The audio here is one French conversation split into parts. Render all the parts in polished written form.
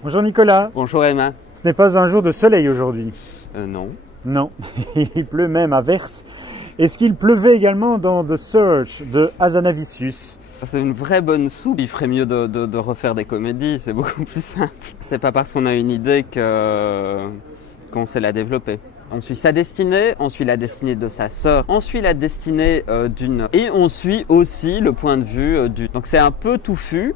Bonjour Nicolas. Bonjour Emma. Ce n'est pas un jour de soleil aujourd'hui. Non. Non, il pleut même à verse. Est-ce qu'il pleuvait également dans The Search de Hazanavicius? C'est une vraie bonne soupe. Il ferait mieux de refaire des comédies, c'est beaucoup plus simple. C'est pas parce qu'on a une idée qu'on sait la développer. On suit sa destinée, on suit la destinée de sa sœur, on suit la destinée d'une... Et on suit aussi le point de vue du... Donc c'est un peu touffu,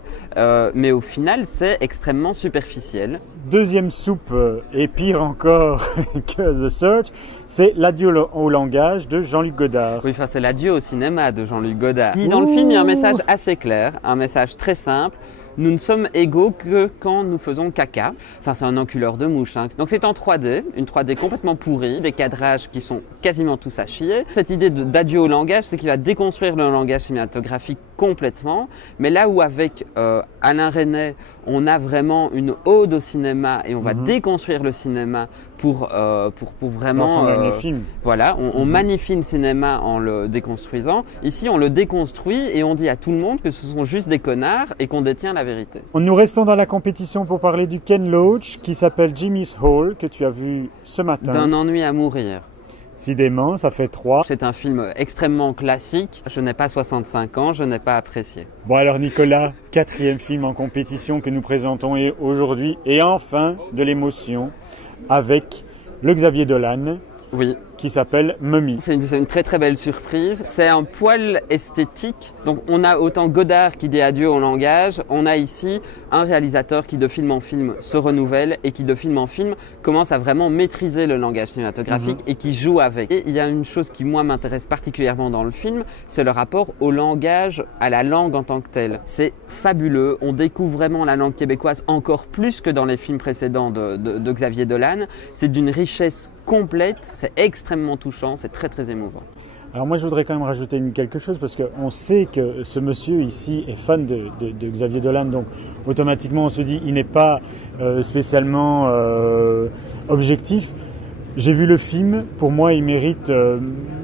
mais au final c'est extrêmement superficiel. Deuxième soupe, et pire encore que The Search, c'est L'adieu au langage de Jean-Luc Godard. Oui, enfin c'est l'adieu au cinéma de Jean-Luc Godard. Dans le film, il y a un message assez clair, un message très simple. Nous ne sommes égaux que quand nous faisons caca. Enfin, c'est un enculeur de mouche. Hein. Donc c'est en 3D, une 3D complètement pourrie, des cadrages qui sont quasiment tous à chier. Cette idée d'adieu au langage, c'est qu'il va déconstruire le langage cinématographique complètement. Mais là où avec Alain Resnais, on a vraiment une ode au cinéma et on va déconstruire le cinéma pour vraiment... Dans son dernier film. Voilà, on magnifie le cinéma en le déconstruisant. Ici, on le déconstruit et on dit à tout le monde que ce sont juste des connards et qu'on détient la vérité. Nous restons dans la compétition pour parler du Ken Loach qui s'appelle Jimmy's Hall, que tu as vu ce matin. D'un ennui à mourir. Décidément, ça fait 3. C'est un film extrêmement classique. Je n'ai pas 65 ans, je n'ai pas apprécié. Bon alors Nicolas, 4e film en compétition que nous présentons aujourd'hui. Et enfin, de l'émotion avec le Xavier Dolan. Oui. Qui s'appelle Mummy. C'est une très très belle surprise. C'est un poil esthétique. Donc on a autant Godard qui dit adieu au langage, on a ici un réalisateur qui de film en film se renouvelle et qui de film en film commence à vraiment maîtriser le langage cinématographique et qui joue avec. Et il y a une chose qui moi m'intéresse particulièrement dans le film, c'est le rapport au langage, à la langue en tant que telle. C'est fabuleux, on découvre vraiment la langue québécoise encore plus que dans les films précédents de Xavier Dolan. C'est d'une richesse complète, c'est extrêmement touchant, c'est très très émouvant. Alors moi je voudrais quand même rajouter quelque chose parce qu'on sait que ce monsieur ici est fan de Xavier Dolan, donc automatiquement on se dit il n'est pas spécialement objectif. J'ai vu le film, pour moi il mérite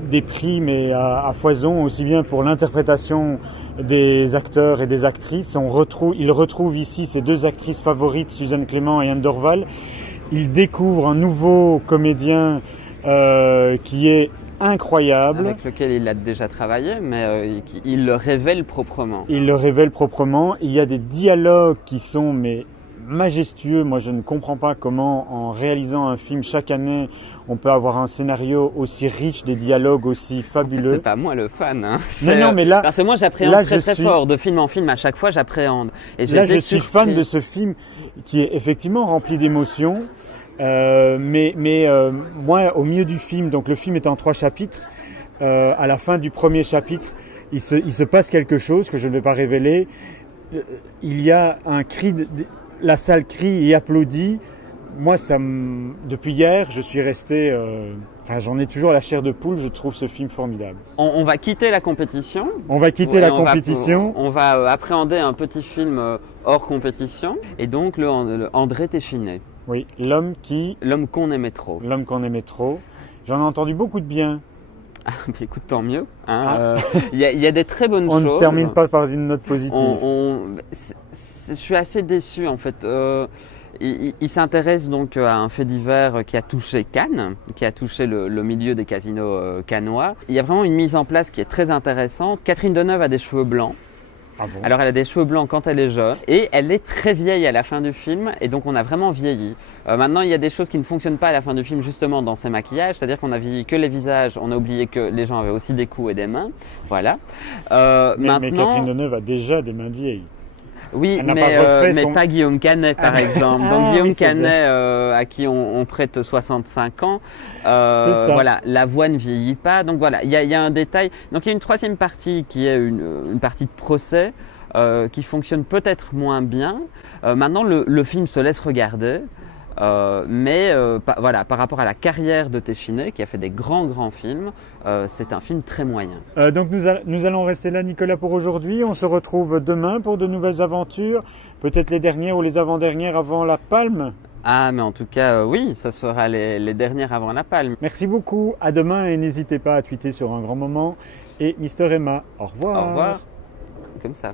des prix mais à foison, aussi bien pour l'interprétation des acteurs et des actrices. Il retrouve ici ses 2 actrices favorites, Suzanne Clément et Anne Dorval. Il découvre un nouveau comédien qui est incroyable. Avec lequel il a déjà travaillé, mais il le révèle proprement. Il le révèle proprement. Il y a des dialogues qui sont majestueux. Moi, je ne comprends pas comment, en réalisant un film chaque année, on peut avoir un scénario aussi riche, des dialogues aussi fabuleux. En fait, c'est pas moi le fan. Hein. Non, mais là, parce que moi, j'appréhende très fort. De film en film, à chaque fois, j'appréhende. Et là, je suis fan de ce film qui est effectivement rempli d'émotions. Moi, au milieu du film, donc le film est en 3 chapitres, à la fin du premier chapitre, il se passe quelque chose que je ne vais pas révéler. Il y a un cri, la salle crie et applaudit. Moi, depuis hier, je suis resté... j'en ai toujours la chair de poule, je trouve ce film formidable. On va quitter la compétition. On va quitter la compétition. On va appréhender un petit film hors compétition, et donc le André Téchiné. Oui, l'homme qu'on aimait trop. L'homme qu'on aimait trop. J'en ai entendu beaucoup de bien. Ah, mais écoute, tant mieux. Hein, y a des très bonnes choses. On ne termine pas par une note positive. Je suis assez déçu en fait. Il s'intéresse donc à un fait divers qui a touché Cannes, qui a touché le milieu des casinos cannois. Il y a vraiment une mise en place qui est très intéressante. Catherine Deneuve a des cheveux blancs. Ah bon? Alors elle a des cheveux blancs quand elle est jeune et elle est très vieille à la fin du film et donc on a vraiment vieilli. Maintenant il y a des choses qui ne fonctionnent pas à la fin du film justement dans ses maquillages, c'est-à-dire qu'on a vieilli que les visages, on a oublié que les gens avaient aussi des coups et des mains. Voilà. Mais Catherine Deneuve a déjà des mains vieilles. Oui, mais pas Guillaume Canet par exemple. Donc Guillaume Canet à qui on prête 65 ans, voilà, la voix ne vieillit pas. Donc voilà, il y a un détail. Donc il y a une 3e partie qui est une partie de procès qui fonctionne peut-être moins bien. Maintenant le film se laisse regarder. Voilà, par rapport à la carrière de Téchiné, qui a fait des grands films, c'est un film très moyen. Donc nous allons rester là, Nicolas, pour aujourd'hui. On se retrouve demain pour de nouvelles aventures, peut-être les dernières ou les avant-dernières avant la Palme. Ah, mais en tout cas, oui, ça sera les dernières avant la Palme. Merci beaucoup, à demain et n'hésitez pas à tweeter sur Un Grand Moment. Et Mister Emma, au revoir. Au revoir, comme ça.